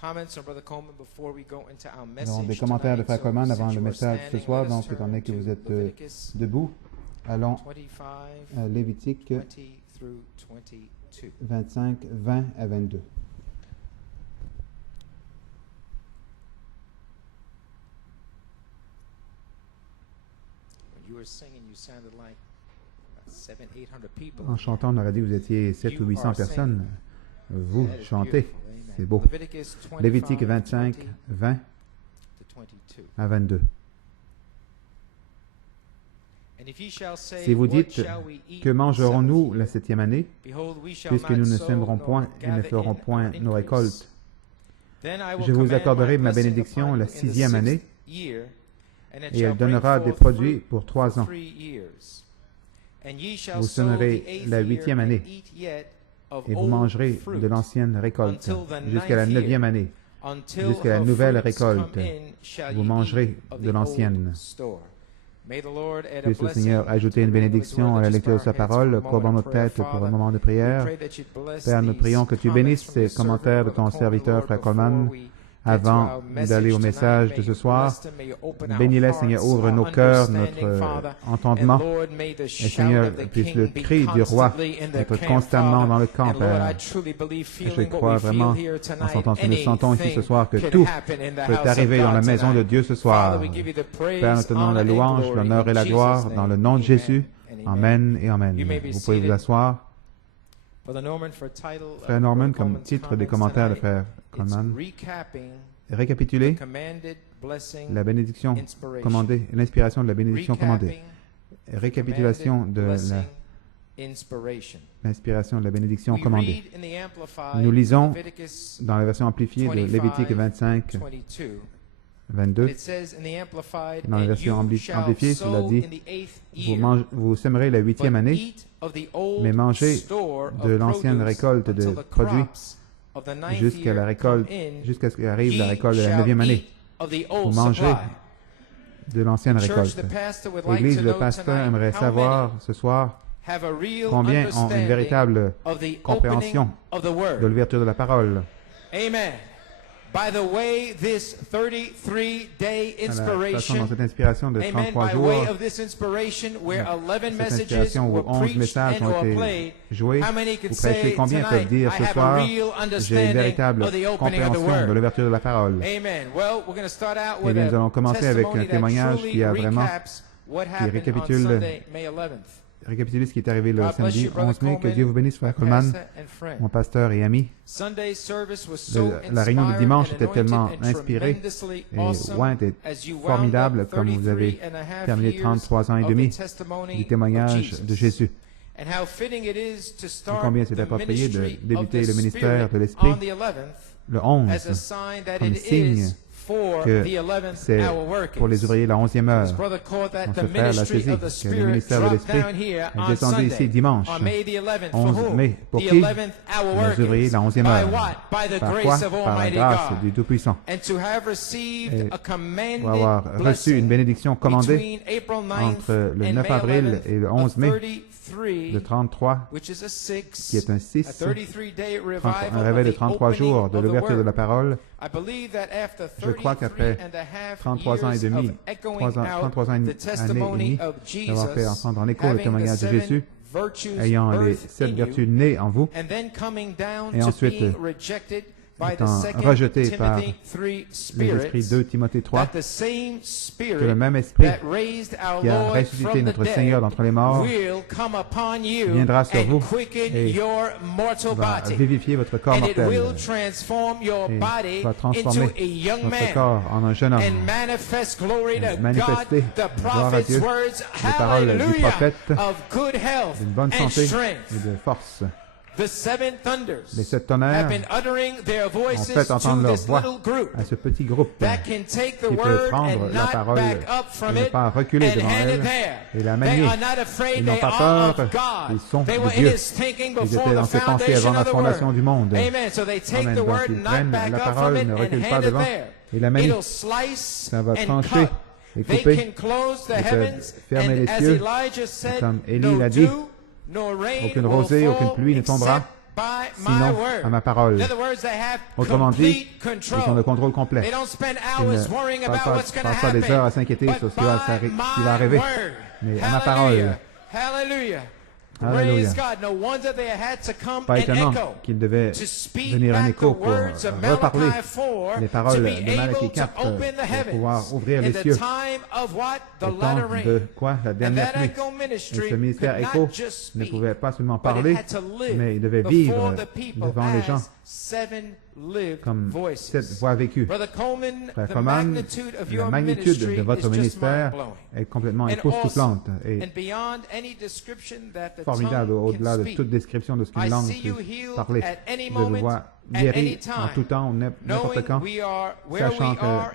Alors, des commentaires de Frère Coleman avant le message ce soir. Donc, étant donné que vous êtes debout, allons à Lévitique 25, 20 à 22. En chantant, on aurait dit que vous étiez 700 ou 800 personnes. Vous chantez. C'est beau. Lévitique 25, 20 à 22. Si vous dites, que mangerons-nous la 7e année, puisque nous ne sèmerons point et ne ferons point nos récoltes? Je vous accorderai ma bénédiction la 6e année, et elle donnera des produits pour 3 ans. Vous sèmerez la 8e année, et vous mangerez de l'ancienne récolte jusqu'à la 9e année, jusqu'à la nouvelle récolte. Vous mangerez de l'ancienne. Puisse le Seigneur ajouter une bénédiction à la lecture de sa parole. Courbons notre tête pour un moment de prière. Père, nous prions que tu bénisses ces commentaires de ton serviteur, Frère Coleman, avant d'aller au message de ce soir. Bénis-les, Seigneur, ouvre nos cœurs, notre entendement. Et Seigneur, puisse le cri du roi être constamment dans le camp, Père. Je crois vraiment, en sentant que nous sentons ici ce soir, que tout peut arriver dans la maison de Dieu ce soir. Père, nous tenons la louange, l'honneur et la gloire dans le nom de Jésus. Amen et Amen. Vous pouvez vous asseoir. Frère Norman, comme titre des commentaires de Frère Coleman, récapituler la bénédiction commandée, l'inspiration de la bénédiction commandée. Récapitulation de l'inspiration de la bénédiction commandée. Nous lisons dans la version amplifiée de Lévitique 25, 22. Dans la version amplifiée, cela dit, vous sèmerez la 8e année, mais mangez de l'ancienne récolte de produits jusqu'à ce qu'arrive la récolte de la 9e année. Vous mangez de l'ancienne récolte. L'Église, le pasteur aimerait savoir ce soir combien ont une véritable compréhension de l'ouverture de la parole. Amen. By the way, this 33-day inspiration, dans cette inspiration de 33 jours, cette inspiration où 11 messages ont été joués, vous prêchez combien peuvent dire ce soir, j'ai une véritable compréhension de l'ouverture de la parole. Eh bien, nous allons commencer avec un témoignage qui récapitule ce qui est arrivé le samedi 11 mai. Que Dieu vous bénisse, Frère Coleman, mon pasteur et ami. La réunion de dimanche était tellement inspirée et ointe et formidable, comme vous avez terminé 33 ans et demi du témoignage de Jésus. Et combien c'est approprié de débuter le ministère de l'Esprit le 11 comme signe que c'est pour les ouvriers la 11e heure. Mon frère l'a saisi, que le ministère de l'Esprit est descendu ici dimanche, 11 mai. Pour qui? Les ouvriers la 11e heure. Par quoi? Par la grâce du Tout-Puissant. Et pour avoir reçu une bénédiction commandée entre le 9 avril et le 11 mai, de 33, qui est un 6, un réveil de 33 jours de l'ouverture de la parole. Je crois qu'après 33 ans et demi, 33 ans et demi, d'avoir fait entendre en écho le témoignage de Jésus, ayant les 7 vertus nées en vous, et ensuite étant rejeté par les esprits 2 Timothée 3, que le même esprit qui a ressuscité notre Seigneur d'entre les morts viendra sur vous et va vivifier votre corps mortel et va transformer votre corps en un jeune homme, manifester, gloire à Dieu, les paroles du prophète d'une bonne santé et de force. Les 7 tonnerres ont fait entendre leur voix à ce petit groupe qui peut prendre la parole et ne pas reculer devant elle et la manier. Ils n'ont pas peur, ils sont de Dieu. Ils étaient dans ses pensées avant la fondation du monde. Amen. Donc ils prennent la parole, ne reculent pas devant et la manient. Ça va trancher et couper. Ils peuvent fermer les cieux, comme Élie l'a dit. Aucune rosée, aucune pluie ne tombera, sinon à ma parole. Autrement dit, ils ont le contrôle complet. Ils ne passent pas des heures à s'inquiéter sur ce qui va arriver, mais à ma parole. Alléluia. Pas étonnant qu'il devait venir un écho pour reparler les paroles de Malachie 4 pour pouvoir ouvrir les cieux. Le temps de quoi? La dernière nuit. Et ce ministère écho ne pouvait pas seulement parler, mais il devait vivre devant les gens comme cette voix vécue. Frère Coleman, la magnitude de votre ministère est complètement époustouflante et formidable au-delà de toute description de ce qu'une langue peut parler. Je vous vois guéri en tout temps, n'importe quand,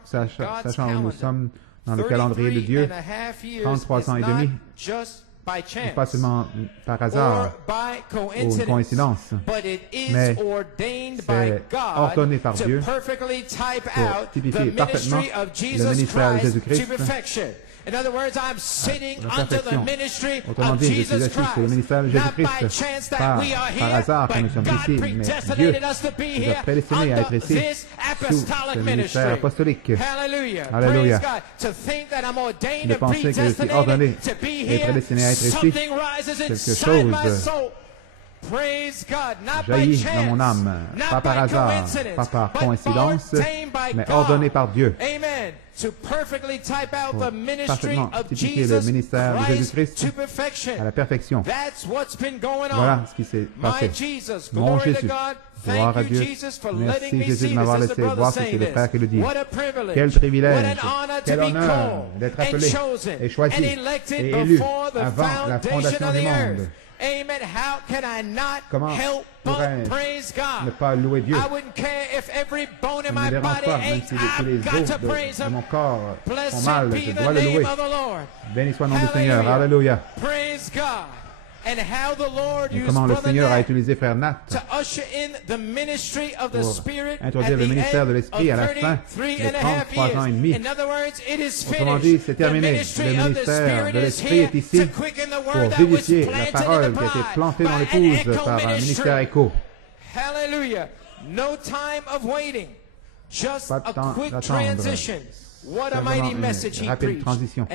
sachant où nous sommes dans le calendrier de Dieu, 33 ans et demi, pas seulement par hasard ou une coïncidence, mais c'est ordonné par Dieu pour typifier parfaitement le ministère de Jésus-Christ. La perfection. Autrement dit, je suis assis sur le ministère de Jésus-Christ, pas par hasard que nous sommes ici, mais Dieu nous a prédestinés à être ici sous ce ministère apostolique. Alléluia. De penser que je suis ordonné et prédestiné à être ici, quelque chose jaillit dans mon âme, pas par hasard, pas par coïncidence, mais ordonné par Dieu. Pour parfaitement typifier le ministère de Jésus-Christ à la perfection. Voilà ce qui s'est passé. Mon Jésus, gloire à Dieu. Merci Jésus de m'avoir laissé voir ce que le frère qui le dit. Quel privilège, quel honneur d'être appelé et choisi et élu avant la fondation du monde. Comment pourrais-je ne pas louer Dieu? Ça ne me dérange pas, même si tous les os de mon corps font mal, je dois le louer. Béni soit le nom du Seigneur. Alléluia. Et comment le Seigneur a utilisé Frère Nat pour introduire le ministère de l'Esprit à la fin de 33 ans et demi. Autrement dit, c'est terminé. Le ministère de l'Esprit est ici pour vivifier la parole qui a été plantée dans l'épouse par un ministère écho. Pas de temps d'attendre. Seulement une rapide transition.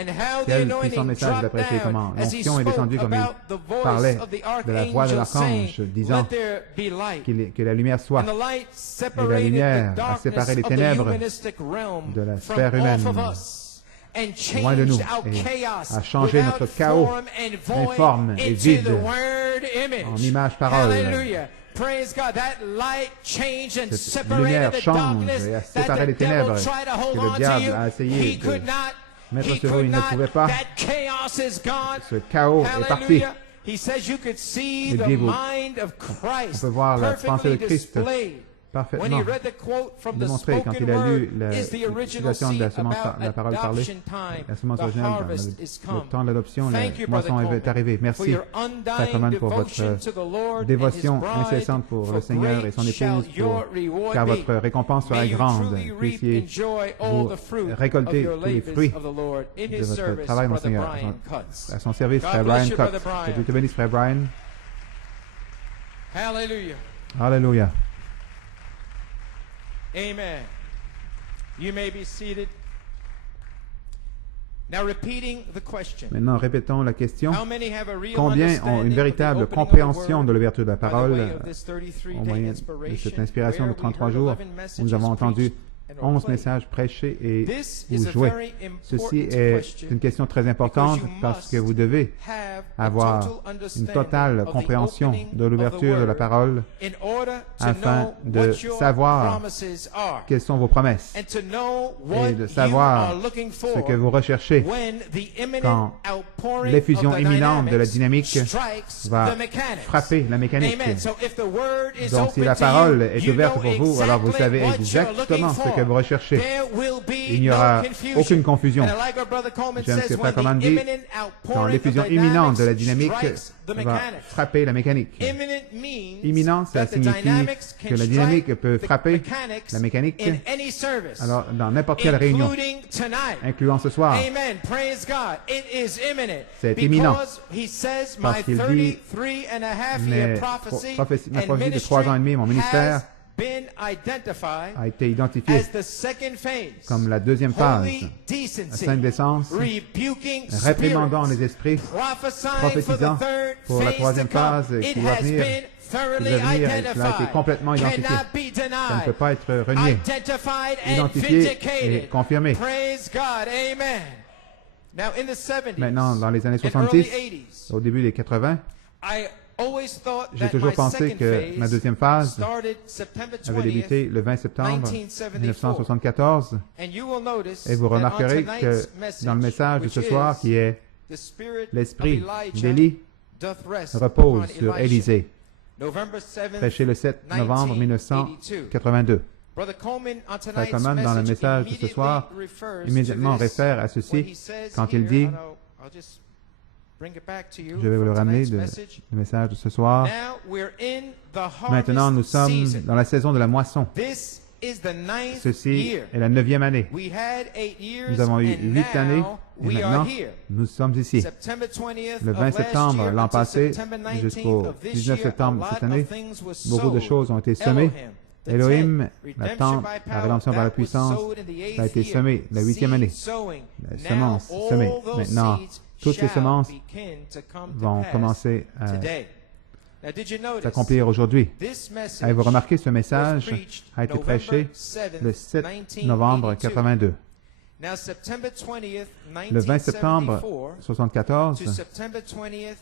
Quel puissant message d'après comment l'onction est descendue comme il parlait de la voix de l'archange, disant que la lumière soit. Et la lumière a séparé les ténèbres de la sphère humaine, loin de nous, et a changé notre chaos informe et vide en image-parole. Cette lumière change et a séparé les ténèbres que le diable a essayé de mettre sur eux. Il ne pouvait pas. Ce chaos est parti. Il dit, on peut voir la pensée de Christ parfaitement démontré quand il a lu l'utilisation de la semence, la parole parlée, la semence originale, le temps de l'adoption, la moisson est arrivée. Merci, Frère Coleman, pour votre dévotion incessante pour le Seigneur et son épouse, car votre récompense sera grande. Puissiez-vous récolter tous les fruits de votre travail, mon Seigneur. À son service, Frère Brian Cox. Que Dieu te bénisse, Frère Brian. Alléluia. Amen. You may be seated. Now repeating the question. Maintenant, répétons la question. Combien ont une véritable compréhension de l'ouverture de la parole au moyen de cette inspiration de 33 jours où nous avons entendu 11 messages prêchés et ou joués. Ceci est une question très importante parce que vous devez avoir une totale compréhension de l'ouverture de la parole afin de savoir quelles sont vos promesses et de savoir ce que vous recherchez quand l'effusion imminente de la dynamique va frapper la mécanique. Donc, si la parole est ouverte pour vous, alors vous savez exactement ce que que vous recherchez. There will be Il n'y aura no confusion. aucune confusion. And I like what Brother Coleman J'aime ce says, que when Frère Coleman the dit, imminent quand outpouring l'effusion of imminente de la dynamics dynamique strikes the va mechanics. frapper la mécanique. Imminent means Imminent, ça that the signifie dynamics can que la strike dynamique peut the frapper mechanics la mécanique, in any service, alors dans n'importe quelle réunion, including tonight. incluant ce soir. Amen. Praise God. It is imminent. C'est imminent. Because he says, Parce my qu'il dit, 33 and a half mais year prophecy ma and prophétie de 3 ans et demi, mon ministry ministère, has been identified a été identifié as the second phase. comme la deuxième phase. Holy La decency, sainte décence, rebuking réprimandant spirits, les esprits, prophesying for the prophétisant third pour la phase to troisième come. phase It qui doit has venir. been thoroughly Cela a été identified, complètement identifié. cannot be Ça ne denied, peut pas être renié, identified and identifié et vindicated. confirmé. Praise God. Amen. Now in the 70s, Maintenant, dans les années and early 70, 80s, au début des 80, I always thought j'ai that toujours my pensé second que phase ma deuxième phase started September avait 20th, débuté le 20 septembre 1974. and you will notice Et vous that on remarquerez que tonight's message, dans le message de which ce soir, is qui est the spirit l'esprit of Elijah d'Élie, doth rest repose upon sur Elisha. Élisée, November 7th, prêché le 7 novembre 1982. Brother Coleman, on Frère tonight's Coleman, dans le message, message de ce soir, refers immédiatement to this, réfère à what ceci he says quand il here, dit, and I'll just bring it back to you je vais vous le from ramener, tonight's le message. message de ce soir. Now we're in the harvest Maintenant, nous sommes season. dans la saison de la moisson. This is the 9th Ceci year. est la 9e année. We had 8 years, Nous avons eu and 8 années now et we are maintenant, here. nous sommes ici. September 20th Le of 20 last septembre year l'an until passé September 19th jusqu'au of this 19 year, septembre a cette lot année, of things were beaucoup de sowed. choses ont été semées. Elohim, the Elohim, tent, la redemption tente, by la power, rédemption par la that was puissance, sowed in the eighth ça a été year. semé la 8e année. Seed sowing. La Now semence all semée. those Maintenant, seeds toutes ces shall semences begin to come to vont pass commencer à today. Now, did you notice s'accomplir aujourd'hui. this message Avez-vous remarqué, ce was message preached a été November prêché 7th, le 7 1982. novembre 82. Now, September 20th, Le 20 septembre 1974 74 to September 20th,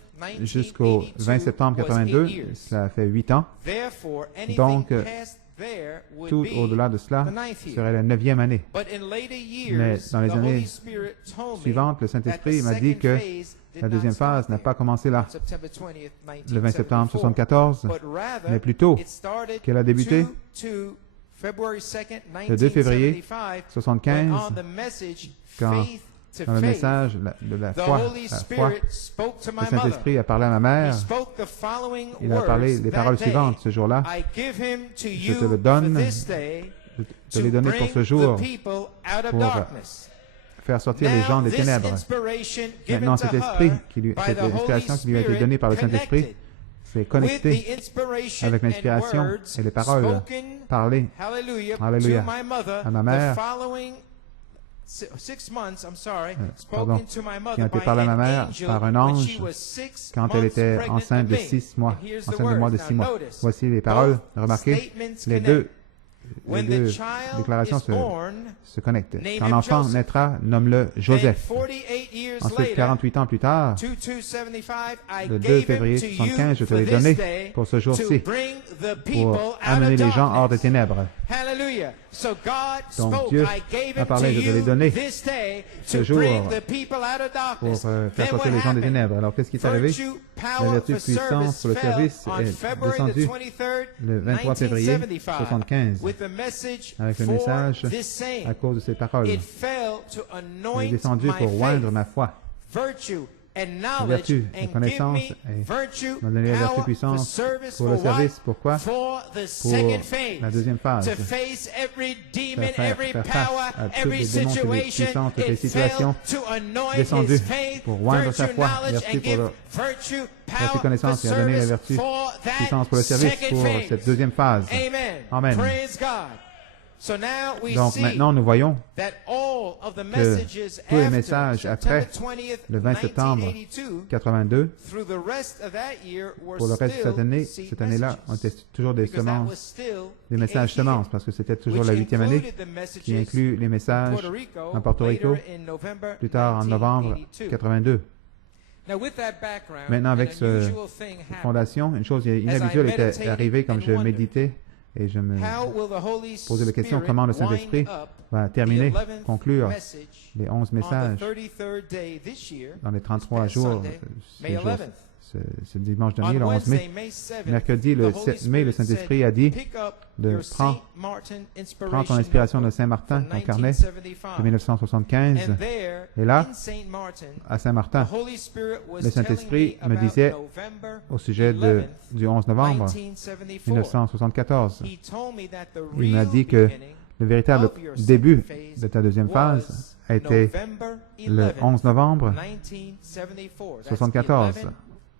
jusqu'au 20 septembre 82, 8 years. cela fait 8 ans. Therefore, anything Donc, past there would tout be au-delà de cela the ninth year. serait la 9e année. But in later years, Mais dans les the années Holy Spirit told me suivantes, le that the Saint-Esprit m'a dit second que phase did la not deuxième start phase n'a there, pas commencé là, September 20th, le 20 septembre 1974, 74, but rather, mais plutôt it started qu'elle a débuté to February 2nd, le 2 février 1975, when 75, on the message, quand faith to dans le faith, message de la the foi, Holy la foi, Spirit spoke to le my mother. Saint-Esprit a parlé à ma He mère. spoke the following Il a parlé words les that paroles day. suivantes ce jour-là. I give him to Je te you le donne, for this day Je te to l'ai donné pour bring ce jour, the people out of pour darkness. faire sortir les gens Now, des this ténèbres. inspiration given Maintenant, to cet esprit, her qui lui, by cette the Holy inspiration qui lui a été Spirit donnée par le Saint-Esprit, connected s'est with connectée the inspiration avec l'inspiration and words et les paroles spoken, parlées hallelujah, Hallelujah, to my mother à ma mère, the following 6 months, I'm sorry, pardon, spoken to my qui mother ont été by parlées à ma an mère angel par un when ange she was 6 quand elle months était pregnant enceinte de of me. 6 mois, And here's the enceinte de moi de words. 6 Now mois. notice, Voici les paroles, both remarquez, statements les connect. deux When the child déclarations is born, se connectent. name Quand him l'enfant Joseph. naîtra, nomme-le then Joseph. 48 years Ensuite, later, 48 ans plus tard, 2275, I le 2 gave him février to you 75, je te for l'ai this donné day pour ce to jour-ci, bring the people pour out amener of les gens hors des darkness. ténèbres. Hallelujah. So God Donc spoke, Dieu I gave a him parlé, to je te l'ai you donné this day ce to jour bring the people out of pour darkness. faire Then sortir what les gens des happened? ténèbres. Alors, qu'est-ce qui est arrivé? Virtue, La power vertu for puissance service pour le fell service on est February the descendue 23rd, le 23 février 1975, 75 with the message avec le for message this saying. à cause de ces paroles. It fell to Il est anoint descendu my pour oindre faith, ma foi. virtue and La knowledge, vertu, la and give connaissance me et virtue, m'a donné la vertu power for puissance service, pour le for service. what? Pourquoi? For the Pour second phase, la deuxième phase. to face every demon, Faire every face power, à tous every les démons, toutes les situation. puissances, toutes les It fell situations to anoint descendues his faith, pour oindre sa virtue, foi, knowledge, vertu and pour give le- virtue, vertu power, connaissance for et a donné la service vertu for that puissance pour le service second pour phase. cette deuxième phase. Amen. Amen. Praise God. So now we Donc see maintenant, nous voyons that all of the que messages tous les after messages après September 20th, le 20 septembre 1982, 82, through the rest of that year were pour le reste de cette année, still cette année-là, seed ont été messages. toujours des Because that was semences, still des the messages 8th year, semences, parce que c'était toujours which la 8e année, included the messages qui inclut les in messages Puerto Rico en Porto Rico, later in November plus tard en novembre 1982. 82. Now, with that background, Maintenant, avec an ce unusual thing happened. fondation, une chose inhabituelle était arrivée comme je méditais et je me How will the Holy posais la question Spirit comment le wind Saint-Esprit up va the terminer, 11th conclure message les 11 on the messages 33rd day this year, dans les 33 past jours, Sunday, ces May jours, 11th. ce dimanche dernier, le 11 mai. Mercredi, le 7 mai, le Saint-Esprit a dit de prendre ton inspiration de Saint-Martin, ton carnet de 1975. Et là, à Saint-Martin, le Saint-Esprit me disait au sujet du 11 novembre 1974. Il m'a dit que le véritable début de ta deuxième phase a été le 11 novembre 1974.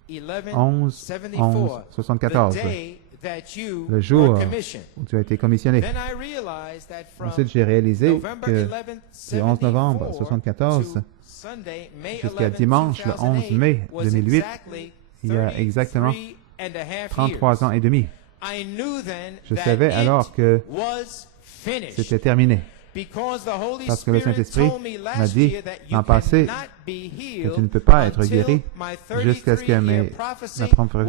11-11-74, le jour où tu as été commissionné. Ensuite, j'ai réalisé que le 11 novembre 1974 jusqu'à dimanche, le 11 mai 2008, il y a exactement 33 ans et demi. Je savais alors que c'était terminé. Parce que le Saint-Esprit m'a dit l'an passé que tu ne peux pas être guéri jusqu'à ce que ma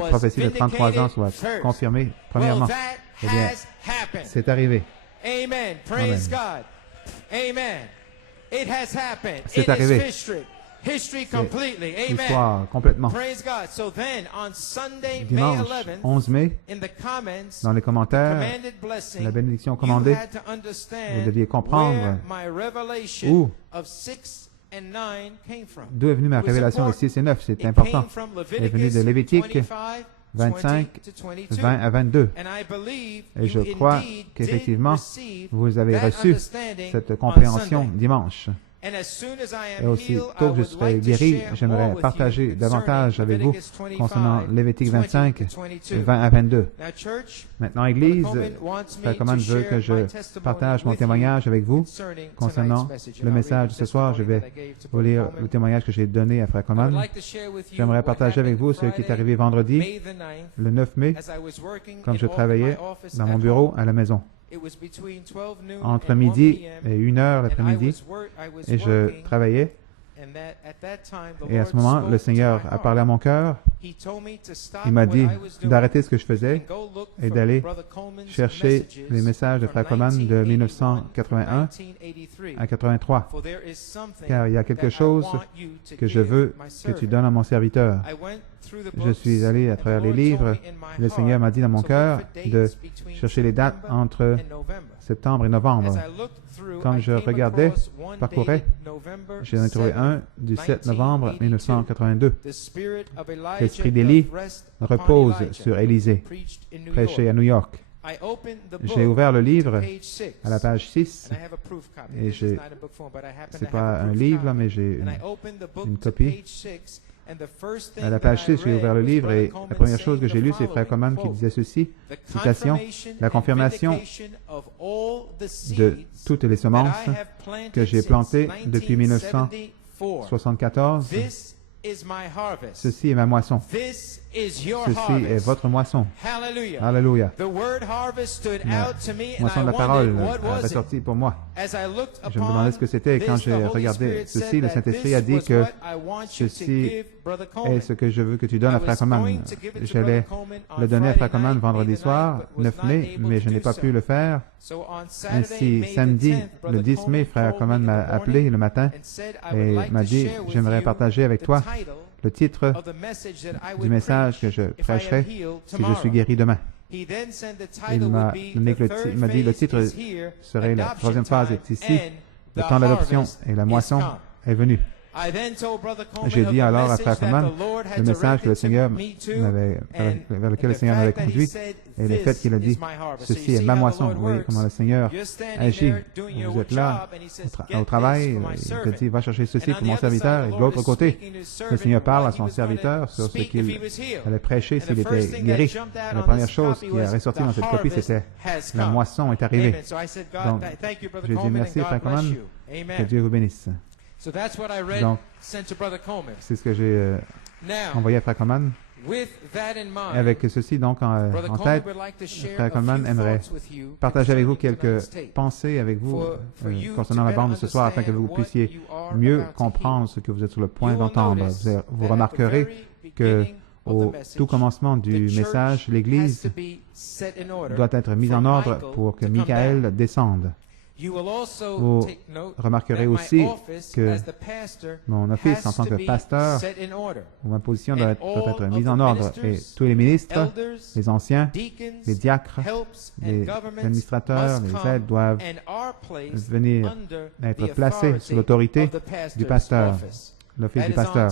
prophétie de 33 ans soit confirmée premièrement. Eh bien, c'est arrivé. Amen. Praise God. Amen. It has happened. C'est arrivé. History completely. Amen. Histoire complètement. Praise God. So then, on Sunday, Dimanche 11 mai, dans les commentaires, la bénédiction commandée, vous deviez comprendre d'où est venue ma révélation de 6 et 9. C'est important. Elle est venue de Lévitique 25, 20 à 22. Et je crois qu'effectivement, vous avez reçu cette compréhension dimanche. Et aussitôt que je serai guéri, j'aimerais partager davantage avec vous concernant Lévitique 25, 20 à 22. Maintenant, Église, Frère Coleman veut que je partage mon témoignage avec vous concernant le message de ce soir. Je vais vous lire le témoignage que j'ai donné à Frère Coleman. J'aimerais partager avec vous ce qui est arrivé vendredi, le 9 mai, comme je travaillais dans mon bureau à la maison. Entre midi et 1h l'après-midi, et je travaillais. Et à ce moment, le Seigneur a parlé à mon cœur. Il m'a dit d'arrêter ce que je faisais et d'aller chercher les messages de Frère Coleman de 1981 à 83. Car il y a quelque chose que je veux que tu donnes à mon serviteur. Je suis allé à travers les livres. Le Seigneur m'a dit dans mon cœur de chercher les dates entre septembre et novembre. Quand je regardais, parcourais, j'en ai trouvé un du 7 novembre 1982. L'esprit d'Élie repose sur Élisée, prêché à New York. J'ai ouvert le livre à la page 6, et c'est pas un livre, mais j'ai une copie. À la page 6, j'ai ouvert le livre et la première chose que j'ai lue, c'est Frère Coleman qui disait ceci, citation, « La confirmation de toutes les semences que j'ai plantées depuis 1974, ceci est ma moisson. Ceci est votre moisson. » Alléluia. La moisson de la parole a ressorti pour moi. Je me demandais ce que c'était et quand j'ai regardé ceci, le Saint-Esprit a dit que ceci est ce que je veux que tu donnes à Frère Coleman. J'allais le donner à Frère Coleman vendredi soir, 9 mai, mais je n'ai pas pu le faire. Ainsi, samedi, le 10 mai, Frère Coleman m'a appelé le matin et m'a dit « J'aimerais partager avec toi le titre du message que je prêcherai si je suis guéri demain. » Il m'a dit le titre serait la troisième phase est ici, le temps d'adoption et la moisson est venu. J'ai dit alors à Frère Coleman le message que le Seigneur vers lequel le Seigneur m'avait conduit et le fait qu'il a dit ceci est ma moisson. Vous voyez comment le Seigneur agit. Vous êtes là au travail, il te dit va chercher ceci pour mon serviteur et de l'autre côté, le Seigneur parle à son serviteur sur ce qu'il allait prêcher s'il était guéri. La première chose qui est ressortie dans cette copie, c'était la moisson est arrivée. Donc, j'ai dit merci Frère Coleman, que Dieu vous bénisse. Donc, c'est ce que j'ai envoyé à Frère Coleman. Avec ceci donc en tête, Frère Coleman aimerait partager avec vous quelques pensées avec vous concernant la bande de ce soir afin que vous puissiez mieux comprendre ce que vous êtes sur le point d'entendre. Vous remarquerez que au tout commencement du message, l'Église doit être mise en ordre pour que Michael descende. Vous remarquerez aussi que mon office en tant que pasteur, ou ma position doit être mise en ordre. Et tous les ministres, les anciens, les diacres, les administrateurs, les aides doivent venir être placés sous l'autorité du pasteur. L'office du pasteur.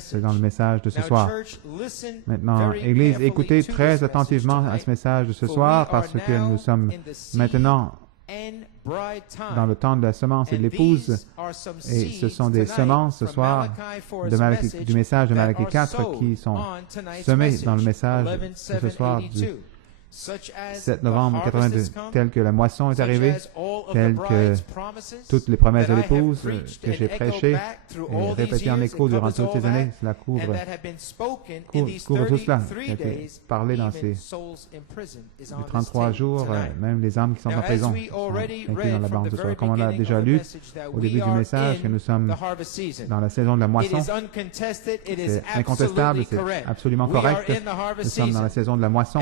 C'est dans le message de ce soir. Maintenant, Église, écoutez très attentivement à ce message de ce soir parce que nous sommes maintenant dans le temps de la semence et de l'épouse. Et ce sont des semences ce soir du message de Malachie 4 qui sont semées dans le message de ce soir du 7 novembre 82, tel que la moisson est arrivée, tel que toutes les promesses de l'épouse que j'ai prêchées et répétées en écho durant toutes ces années, cela couvre tout cela, qui a été parlé dans ces 33 jours, même les âmes qui sont en prison sont inclus dans la bande. Comme on a déjà lu au début du message, que nous sommes dans la saison de la moisson, c'est incontestable, c'est absolument correct. Nous sommes dans la saison de la moisson.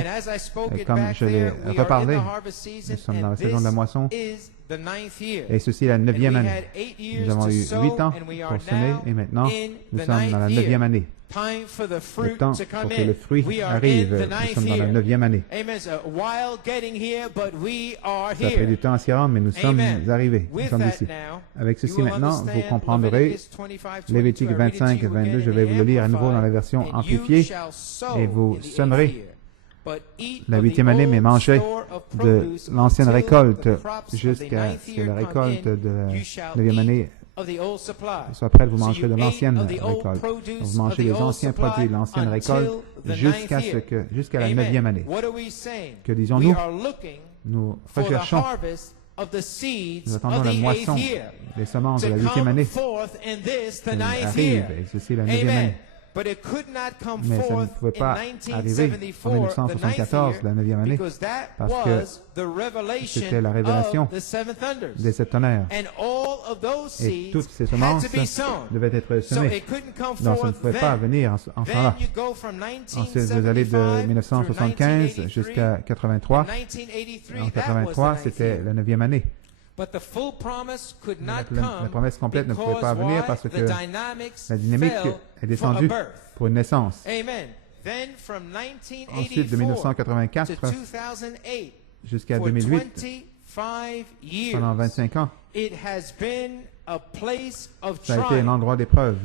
Et comme je l'ai reparlé, nous sommes dans la saison de la moisson et ceci est la 9e année. Nous avons eu 8 ans pour semer et maintenant nous sommes dans la 9e année. Le temps pour que le fruit arrive, nous sommes dans la 9e année. Ça a pris du temps à s'y rendre, mais nous sommes arrivés. Nous sommes ici. Avec ceci maintenant, vous comprendrez Lévitique 25 et 22. Je vais vous le lire à nouveau dans la version amplifiée et vous semerez la 8e année, mais mangez de l'ancienne récolte jusqu'à ce que la récolte de la 9e année soit prête. Vous mangerez de l'ancienne récolte. Vous mangez les anciens produits de l'ancienne récolte jusqu'à la 9e année. Que disons-nous? Nous recherchons, nous attendons la moisson des semences de la 8e année qui arrive, et ceci est la 9e année. Mais ça ne pouvait pas arriver en 1974, la 9e année, parce que c'était la révélation des 7 tonnerres. Et toutes ces semences devaient être semées. Donc ça ne pouvait pas venir en ce temps-là. Ensuite, vous allez de 1975 jusqu'à 83. En 83, c'était la 9e année. La promesse complète ne pouvait pas venir parce que la dynamique est descendue pour une naissance. Ensuite, de 1984 jusqu'à 2008, pendant 25 ans, ça a été un endroit d'épreuve,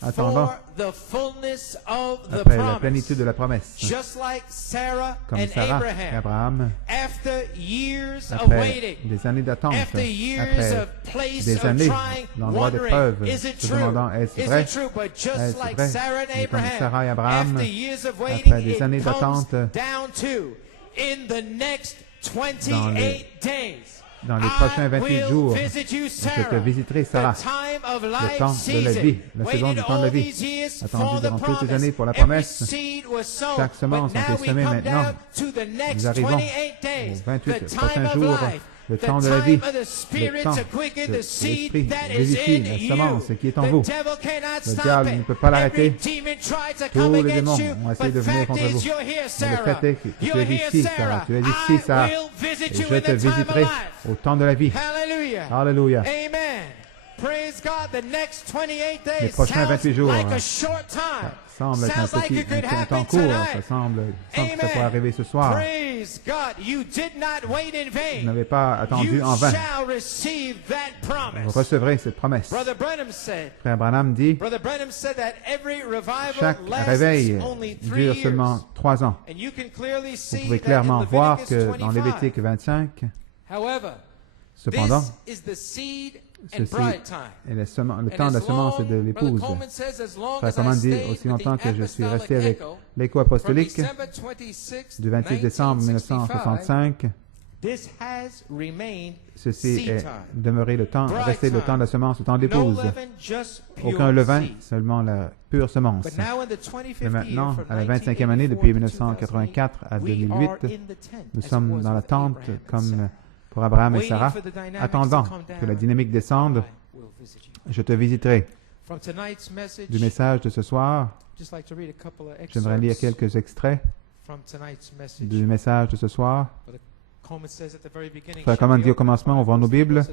attendant après la plénitude de la promesse, comme Sarah et Abraham, après des années d'attente, après des années d'endroit d'épreuve, se demandant est-ce vrai, et comme Sarah et Abraham, après des années d'attente, dans les prochains 28 jours, je te visiterai, Sarah, le temps de la vie, la saison du temps de la vie, attendu durant toutes ces années pour la promesse. Chaque semence a été semée maintenant. Nous arrivons aux 28 prochains jours, le temps de la vie, le temps de l'Esprit vivifie la semence qui est en vous. Le diable ne peut pas l'arrêter. Tous les démons ont essayé de venir contre vous. Mais le fait est que tu es ici, Sarah. Tu es ici, Sarah. Et je te visiterai au temps de la vie. Alléluia. Les prochains 28 jours, ça semble être un temps court, ça semble que ça pourrait arriver ce soir. Vous n'avez pas attendu en vain. Vous recevrez cette promesse. Frère Branham dit, chaque réveil dure seulement 3 ans. Vous pouvez clairement voir que dans Lévitique 25, cependant, ceci est le temps de la semence et de l'épouse. Frère Coleman dit, aussi longtemps que je suis resté avec l'écho apostolique du 26 décembre 1965, ceci est demeuré resté le temps de la semence, le temps de l'épouse. Aucun levain, seulement la pure semence. Mais maintenant, à la 25e année, depuis 1984 à 2008, nous sommes dans la tente comme pour Abraham et Sarah, attendant que la dynamique descende, je te visiterai. Du message de ce soir, j'aimerais lire quelques extraits du message de ce soir Frère Coleman dit au commencement, ouvrons nos Bibles,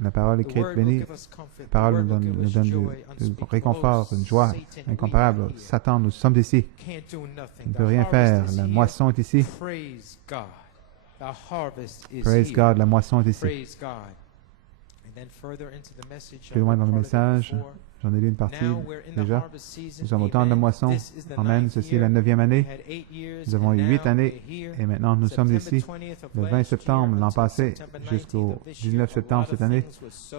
la parole écrite bénie, la parole nous donne du réconfort, une joie incomparable. Satan, nous sommes ici. Il ne peut rien faire. La moisson est ici. Praise God, la moisson est ici. Plus loin dans le message, j'en ai lu une partie déjà. Nous sommes au temps de la moisson. Amen. Ceci est la 9e année. Nous avons eu 8 années et maintenant nous sommes ici le 20 septembre l'an passé jusqu'au 19 septembre cette année.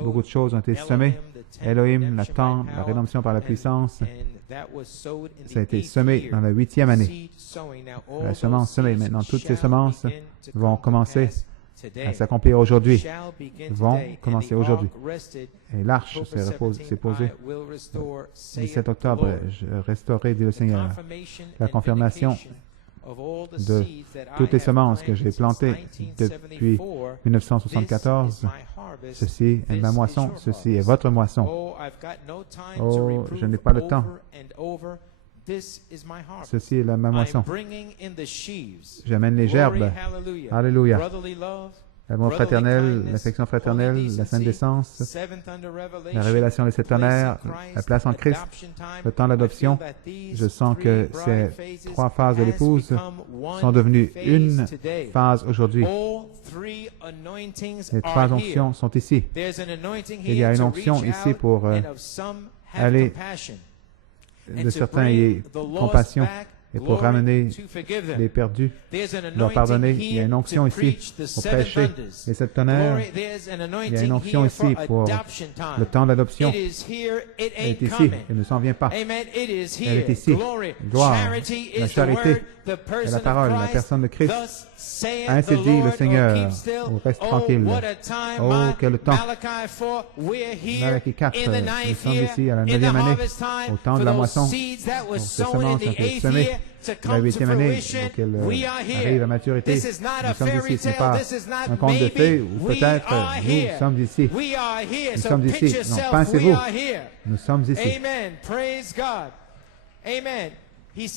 Beaucoup de choses ont été semées. Elohim, la tente, la rédemption par la puissance. Ça a été semé dans la 8e année. La semence semée. Maintenant, toutes ces semences vont commencer à s'accomplir aujourd'hui, vont commencer aujourd'hui. Et l'arche s'est posée le 17 octobre. Je restaurerai, dit le Seigneur. La confirmation de toutes les semences que j'ai plantées depuis 1974. Ceci est ma moisson, ceci est votre moisson. Oh, je n'ai pas le temps. Ceci est ma moisson. J'amène les gerbes. Alléluia. L'amour fraternel, l'affection fraternelle, la sainte décence, la révélation des sept tonnerres, la place en Christ, le temps d'adoption. Je sens que ces 3 phases de l'épouse sont devenues une phase aujourd'hui. Les 3 onctions sont ici. Il y a une onction ici pour aller de certains ayez compassion et pour ramener les perdus, leur pardonner. Il y a une onction ici pour prêcher les 7 tonnerres. Il y a une onction ici pour le temps d'adoption. Elle est ici, elle ne s'en vient pas. Elle est ici. Gloire, la charité et la parole, la personne de Christ. Ainsi dit le Seigneur. Oh, reste tranquille. Oh, quel temps. Malachi 4, nous sommes ici à la 9e année, au temps de la moisson, pour ces semences qui ont été semées. La 8e année, pour qu'elle arrive à maturité. Nous sommes ici. Ce n'est pas un conte de fées, ou peut-être nous sommes ici. Nous sommes ici. Non, pensez-vous. Nous sommes ici. Il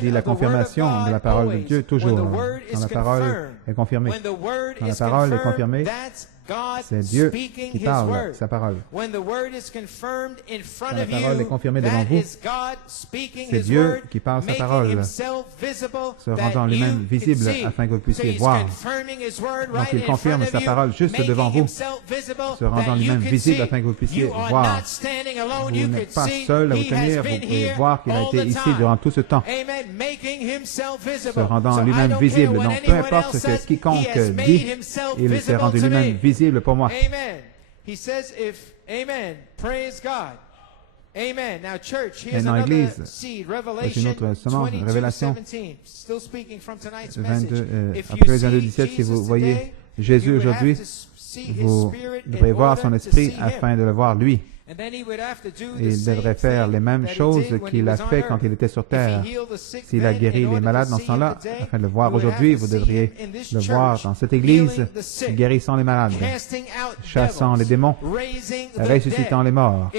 dit la confirmation de la parole de Dieu toujours. Quand la parole est confirmée. Quand la parole est confirmée, c'est Dieu qui parle sa parole. Quand la parole est confirmée devant vous, c'est Dieu qui parle sa parole, se rendant lui-même visible afin que vous puissiez voir. Donc il confirme sa parole juste devant vous, se rendant lui-même visible afin que vous puissiez voir. Vous n'êtes pas seul à vous tenir, vous pouvez voir qu'il a été ici durant tout ce temps, se rendant lui-même visible. Donc peu importe ce que quiconque dit, il s'est rendu lui-même visible pour moi. Amen. He says amen. Praise God. Amen. Now church, here's Maintenant, another Église, seed. c'est une autre semence, Révélation 22:17. Still speaking from tonight's 22, message. après 22:17, si vous voyez Jésus aujourd'hui, vous devrez voir son esprit afin de le voir lui. Et il devrait faire les mêmes choses qu'il a fait quand il était sur terre. S'il a guéri les malades dans ce temps-là, afin de le voir aujourd'hui, vous devriez le voir dans cette église, guérissant les malades, chassant les démons, ressuscitant les morts.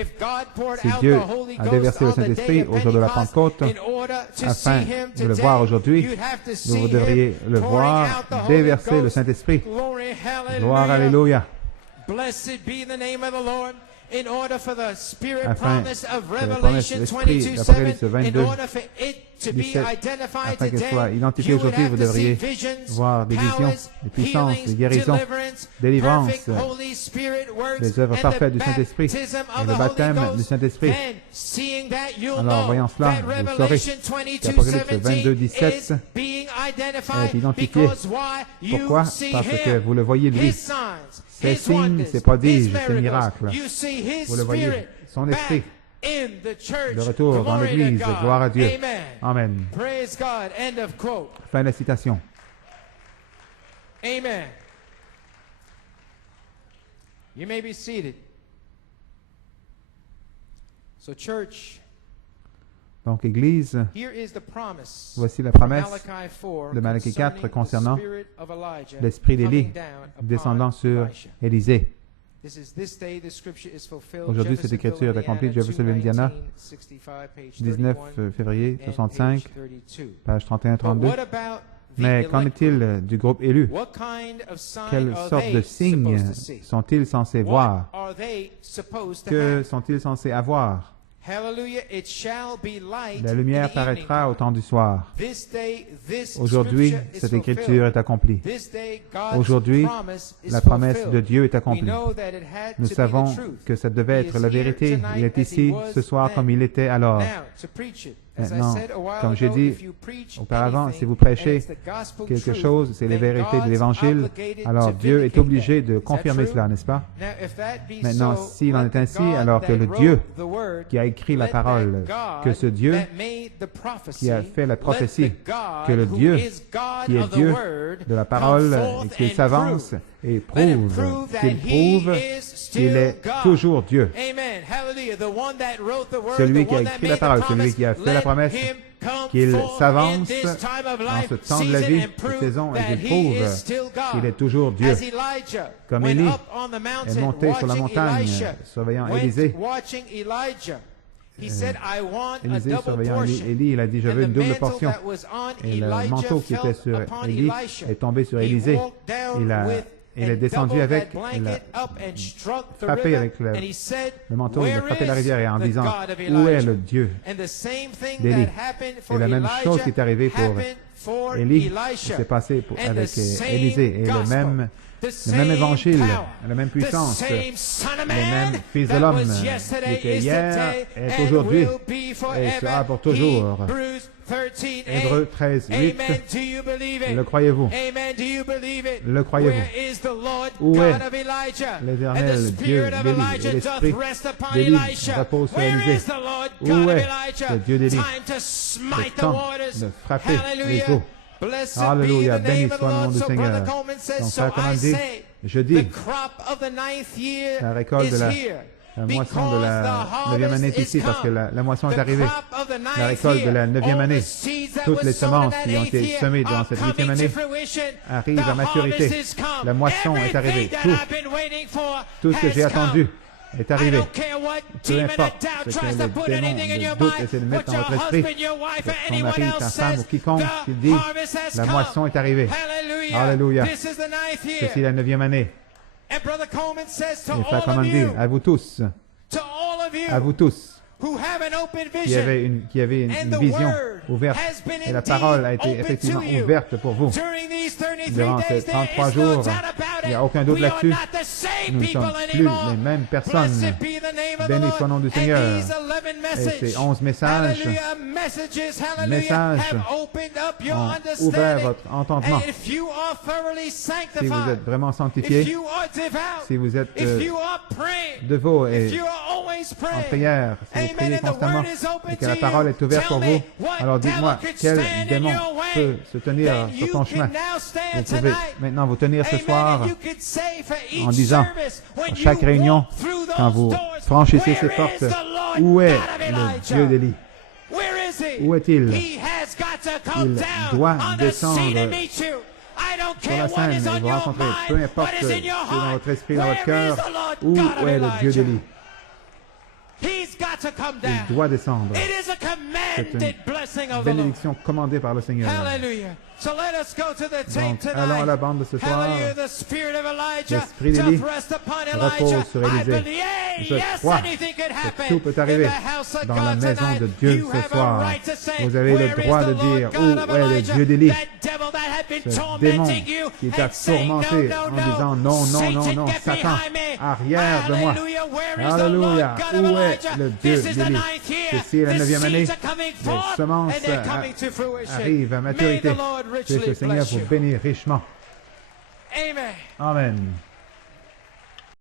Si Dieu a déversé le Saint-Esprit au jour de la Pentecôte, afin de le voir aujourd'hui, vous devriez le voir déverser le Saint-Esprit. Gloire, alléluia. Blessed be the name of the Lord. In order for the spirit Afin promise of que la promesse Revelation de l'Esprit 22:7, d'Apocalypse in 22, order for it to be 17, identified afin qu'elle soit today, identifiée you would aujourd'hui, have vous to see devriez visions, voir des visions, powers, des puissances, des healings, guérisons, deliverance, délivrance, perfect Holy Spirit works, les œuvres and parfaites the du Saint-Esprit baptism et of le the baptême Holy du Ghost. Saint-Esprit. Then, seeing that, you'll Alors, voyant know cela, that vous saurez Revelation qu'Apocalypse 22:17 is being identified est identifié. because why? You Pourquoi? see Parce que him. vous le voyez lui. His signs, Ses his signes, wonders, ses prodiges, his ses miracles. miracles. You see his Vous le voyez, spirit son esprit, back in the church. de retour dans Glory to l'Église. God. Gloire à Dieu. Amen. Amen. Praise God. End of quote. Fin de la citation. Amen. You may be seated. So church, Donc, Église, here is the promise voici la from promesse Malachi 4 de Malachie 4 concerning concernant the spirit of Elijah l'esprit d'Élie coming down upon descendant sur Elisha. Élisée. This day the scripture is fulfilled. Aujourd'hui, cette écriture est accomplie. Jeffersonville, Indiana, 19 février 65, page 31-32. Mais qu'en est-il du groupe élu? What kind of sign Quelle are sorte de they signes supposed to see? sont-ils censés What voir? are they supposed to Que have? sont-ils censés avoir? Hallelujah, it shall be light La in lumière the paraîtra evening. au temps du soir. This day, this Aujourd'hui, scripture is cette écriture fulfilled. est accomplie. This day, God's Aujourd'hui, promise is la promesse fulfilled. de Dieu est We accomplie. know that it had Nous to be savons the truth. que ça devait He être is la here vérité. tonight Il est as he ici was ce soir then. comme il était alors. Now, to preach it. As I Maintenant, said a while comme j'ai ago, dit if you preach auparavant, anything si vous and prêchez it's the gospel quelque truth, chose, c'est les then vérités de God's l'Évangile, obligated alors to Dieu est vindicate obligé that. de Is that confirmer true? cela, n'est-ce pas? Now, if that be Maintenant, so, s'il en let est the ainsi, God alors que that le wrote Dieu the word, qui a écrit la let parole, that que God ce Dieu that made the prophecy, qui a fait la let prophétie, the God que le who Dieu is God qui est of the Dieu word de la come parole forth et qu'il and s'avance prove. et Let him prouve, prove that qu'il he prouve is still qu'il est God. toujours Dieu. Amen. Hallelujah. The one that wrote the word, Celui the qui a one that écrit la made the parole, celui promise, qui a fait la let promesse, him come qu'il forth in s'avance this time of dans life, ce temps de la season, vie, and cette prove saison, et that qu'il he prouve is still God. qu'il est toujours Dieu. As Elijah Comme went Élie up on the est mountain, monté sur la watching montagne, Elisha, surveillant went Élisée. watching Elijah. He said, I want a Élisée double surveillant portion. Élie, il a dit, je And veux the une double mantle portion. that was on Et le Elijah manteau qui était fell sur upon Élie Elisha. est tombé sur He Élisée. walked down Il est descendu avec, il a frappé avec le manteau, il a frappé la rivière et en disant, où est le Dieu d'Élie? Et la même chose qui est arrivée pour Élie, s'est passée avec Élisée. Et le même évangile, la même puissance, le même Fils de l'homme qui était hier est aujourd'hui et sera pour toujours. Hébreux 13, 8. Le croyez-vous? Le croyez-vous? Où est l'Éternel Dieu d'Élie et l'Esprit d'Élie repose sur Élisée? Où est le Dieu d'Élie? Le temps de frapper les eaux. Alléluia, béni soit le nom du Seigneur. Donc, Frère Coman dit, je dis, la récolte de la moisson de la 9e année est ici parce que la moisson est arrivée. La récolte de la 9e année, toutes les semences qui ont été semées dans cette 8e année arrivent à maturité. La moisson est arrivée. Tout ce que j'ai attendu est arrivé. Peu importe ce que les démons de doute essaient de mettre dans votre esprit, ton mari, ta femme ou quiconque qui dit, la moisson est arrivée. Alléluia. Ceci est la 9e année. Et Frère Coman dit, à vous tous, qui avez une vision ouverte, et la parole a été effectivement ouverte pour vous. Durant ces 33 jours, il n'y a aucun doute là-dessus. Nous ne sommes plus les mêmes personnes. Béni soit le nom du Seigneur. Et ces 11 messages ont ouvert votre entendement. Si vous êtes vraiment sanctifié, si vous êtes dévot et en prière, si vous priez constamment et que la parole est ouverte pour vous, alors dites-moi, quel démon peut se tenir sur ton chemin? Vous pouvez maintenant vous tenir ce soir en disant, à chaque réunion, quand vous franchissez ces portes, où est le Dieu d'Élie? Où est-il? Il doit descendre sur la scène et vous rencontrer, peu importe ce qui est dans votre esprit, dans votre cœur, où est le Dieu d'Élie? Il doit descendre. C'est une bénédiction commandée par le Seigneur. Donc, allons à la bande de ce soir. L'esprit d'Élie repose sur Élisée. Je crois que tout peut arriver dans la maison de Dieu ce soir. Vous avez le droit de dire, où est le Dieu d'Élie? Ce démon qui t'a tourmenté en disant, non, non, non, non, Satan, arrière de moi. Alléluia. Où est le Dieu d'Élie? Ceci est la 9e année. Les semences arrivent à maturité. Que le Seigneur vous bénisse richement. Amen.